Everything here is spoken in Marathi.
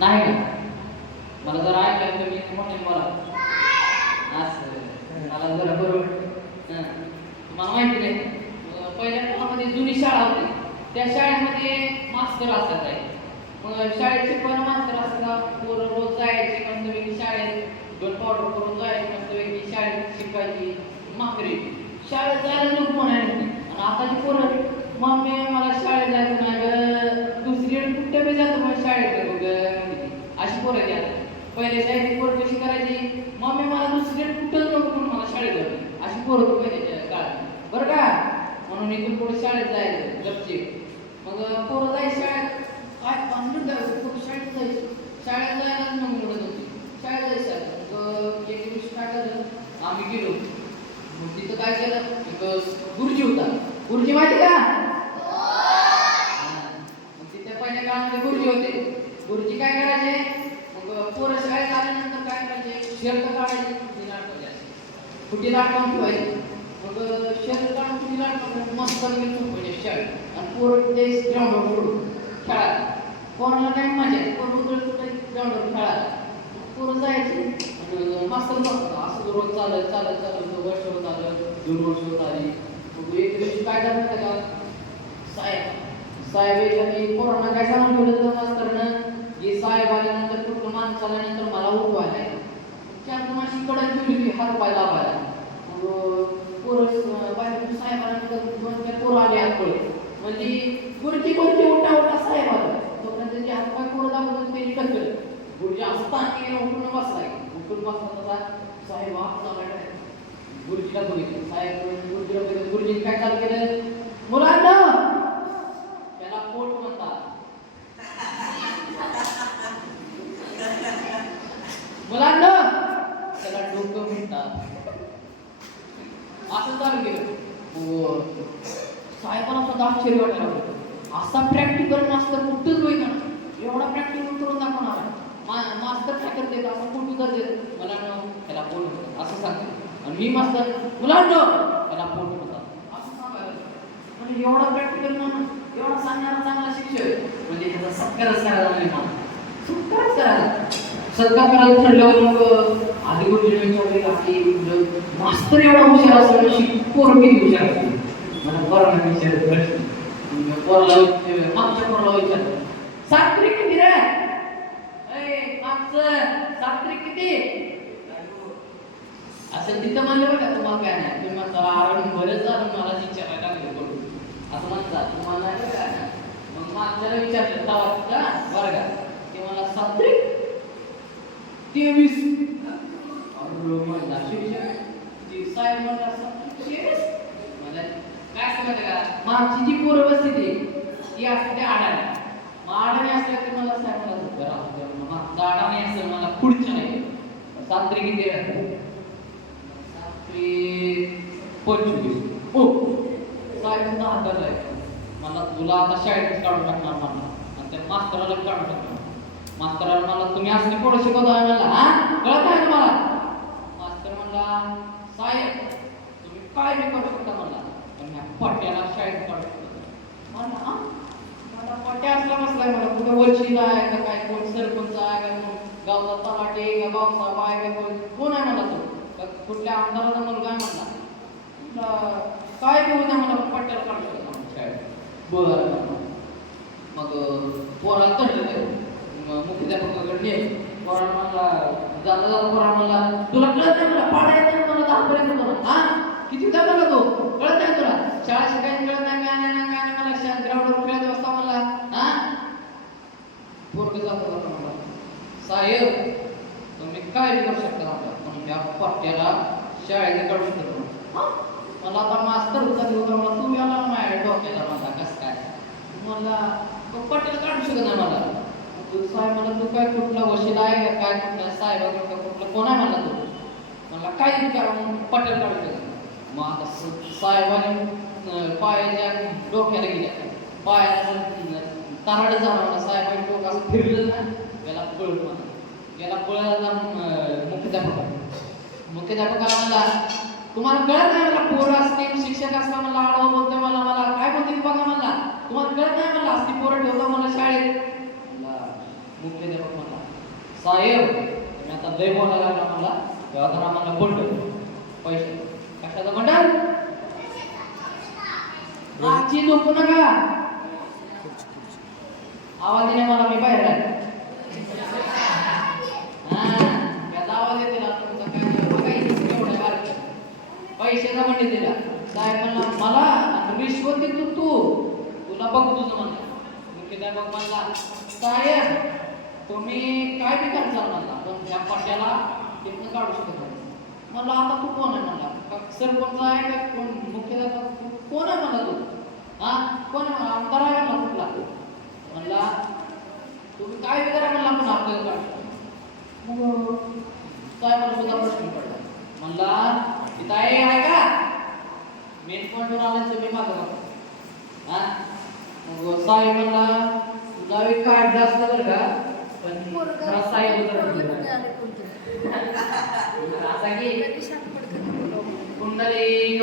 नाही का? मला जर ऐकायला तर मी म्हणेन मला असं मला जरा बरोबर मला माहिती नाही. पहिल्या काळामध्ये जुनी शाळा होती, त्या शाळेमध्ये मास्तर असत आहे. मग शाळेचे पण मास्तर असतात, पोरं रोज जायचे मस्तपैकी शाळेत, दोन पावडर करून जायचे मस्तपैकी शाळेत शिकवायची माकरी. शाळेत जायला नको म्हणायला आणि आताची पोरं मम्मी मला शाळेत जायचं नाही, दुसरी कुठे बी जातं मग शाळेत बघ अशी पोरं द्या. पहिले शाळेची पोरं कशी करायची, मम्मी मला दुसरीकडे कुठं नको म्हणून मला शाळेत जाऊ, अशी पोरं तू पहिल्याच्या काळात बरं का. म्हणून इथून पुढे शाळेत जायचं गपचे. मग पोरं जायचं शाळेत, काय पांढरं जायचं पोरं शाळेत जायचं, शाळेत जायलाच मग मिळत होती, शाळेत जायचं. मग एक दिवशी काय झालं, आम्ही गेलो. मग तिथं काय केलं, एक गुरुजी होता. गुरुजी माहिती का? मग तिथे पहिल्या काळामध्ये गुरुजी होते. गुरुजी काय करायचे, मग पोरं शाळेत आल्यानंतर काय करायचे, शर्ट काढायचे, कुठे लाटून ठेवायचे. मग शर्ट काढून कुठे लाटून मस्त म्हणजे शर्ट आणि पोरं ते ग्राउंडवर सोडून खेळायला. पोरांना काय मजा आहे, पोरं उधळत ग्राउंडवर खेळायला. पोरं जायचे मस्त असं रोज चालत चालत चालत वर्ष होत आलं, 2 वर्ष होत आली. मग एक दिवशी काय झालं का, साहेब आणि पोरांना काय सांगून ठेवलं मास्तरनं की साहेब आल्यानंतर कुठलं माणूस आल्यानंतर मला उठवायला आहे. त्यात माझी कडक ठेवली की हात पाय दाबायला. मग पोरं बाहेर साहेब आल्यानंतर पोरं आले हात पळे म्हणजे गुरुजी गुरुजी उठा उठा साहेब आला. तोपर्यंत त्याचे हात पाय पोरं दाबत त्यांनी टक्कल. गुरुजी असताना उठून बसलाय, उठून बसला साहेब हात दाबायला गुरुजीला बघितलं. साहेब गुरुजीला बघितलं, गुरुजीने काय चालू केलं, मुलांना त्याला पोट म्हणतात, मुलांना त्याला डोकं म्हणतात, असं चालू केलं. साहेबांना सुद्धा आश्चर्य वाटायला लागलं. असा प्रॅक्टिकल मास्तर कुठंच होई का, एवढा प्रॅक्टिकल करून दाखवणार मास्तर काय करते, असं कुठं करते, मला त्याला पोट म्हणतात असं सांगते. आणि मी मास्तर मुलांना त्याला पोट म्हणतात असं सांगायला. म्हणजे एवढा प्रॅक्टिकल म्हणून एवढा सांगणारा चांगला शिक्षक म्हणजे त्याचा सत्कारच करायला नाही, सत्कारच करायला. सत्कार करायला ठरल्यावर मग आधी गोष्टी विचारले की मास्तर एवढा हुशार असल्याशी पोरं किती हुशार असते. मला पोरांना विचारलं, पोराला मागच्या पोराला विचारलं, सात्विक किती रे, मागचं सात्विक किती असं तिथं म्हणलं बघा. तुम्हाला काय नाही, तुम्ही म्हणता बरेच झालं मला विचारायला लागले करून असं म्हणतात तुम्हाला काय नाही. मग मागच्याला विचारलं तवा का बरं का, ते मला सात्विक 23 साहेब म्हणला मला काय सांगत का, मागची जी पोरं बसते ती असते ते आडाने. मग आडाने असल्या की मला साहेब मला मागचा आडाने असेल मला पुढच्या नाही. सात्री किती राहते, 25. हो साहेब हातात आहे, मला तुला आता शाळेत काढून टाकणार म्हणला. आणि त्या मास्तराला काढून टाकणार. मास्तराला मला तुम्ही असली पोरं शिकवता मला, हा कळत आहे तुम्हाला. मास्तर म्हणला साहेब तुम्ही काय बी करू शकता म्हणला, पण ह्या पट्ट्याला शाळेत काढू शकता म्हणला. मला पट्ट्या असला बसलाय, मला कुठं वरशीला आहे का काय, कोण सरपंच आहे का, कोण गावचा तलाठी का गावचा बाय का कोण आहे मला, तो कुठल्या आमदाराचा मुलगा आहे म्हणला. काय घेऊ द्या मला, पट्ट्याला काढू शकता शाळेत. बरं मग पोराला तडलं मुख्याध्यापकाकडे पोराला म्हणला, जाता जाता पोराला म्हणला तुला कळत नाही, मला पाडा येत नाही, मला 10 पर्यंत करून हा किती जाता का तो कळत नाही तुला, शाळा शिकायची कळत नाही, काय नाही काय नाही, मला ग्राउंडवर खेळत बसता मला. हा पोरग जाता जाता म्हणला साहेब तुम्ही काय करू शकता म्हणला, पण त्या पट्ट्याला शाळेत काढू शकतो. मला आता मास्तर होता मला तुम्ही आला माझ्या डोक्याला मला कसं काय मला पट्ट्याला काढू शकत नाही मला. साहेब मला तू काय कुठला वशीला आहे का काय, कुठला साहेब कुठला कोण आहे म्हणला, तू मला काय विचार पटेल काढू शकत. मग आता साहेबाने पायाच्या डोक्याला गेल्या, पायाला ताराड झाला म्हणा. साहेबांनी डोकं असं फिरलं ना, त्याला पळत म्हणा, त्याला पळायला मुख्याध्यापकाला म्हणला तुम्हाला कळत नाही मला, पोरं असते शिक्षक असला मला आडवं बोलतोय, मला काय बोलते बघा म्हणला, तुम्हाला कळत नाही मला, असती पोरं ठेवता मला शाळेत. मुख्याध्यापक म्हणला साहेब तुम्ही आता लय बोलायला लागला मला तेव्हा तर आम्हाला बंडल पैसे कशाचा बंडल आजची झोपू नका आवाज येणे मला मी बाहेर आहे याचा आवाज येते ना तुमचा काय एवढं बारीक पैशाचा बंडल दिला साहेब म्हणला मला रिश्वत देतो तुला बघ तुझं म्हणलं मुख्य बघ म्हणला साहेब तुम्ही काय बी करचाल म्हणला पण त्या पट्ट्याला तिथनं काढू शकत नाही म्हणलं आता तू कोण आहे म्हणला सरपंच आहे का कोण मुख्याध्यापक कोण आहे म्हणला तू हा कोण आहे म्हणला आमदार आहे म्हणला कुठला म्हणला तुम्ही काय बी करा म्हणला पण आपल्याला काढतो मग साहेबांना सुद्धा प्रश्न पडला म्हणला तिथं आहे का मेन पॉईंटवर आलं तुम्ही मागं बघा हा मग साहेब म्हणला तुझा एक कार्ड जास्त बरं का पण खरा साहेब असा की कुंडली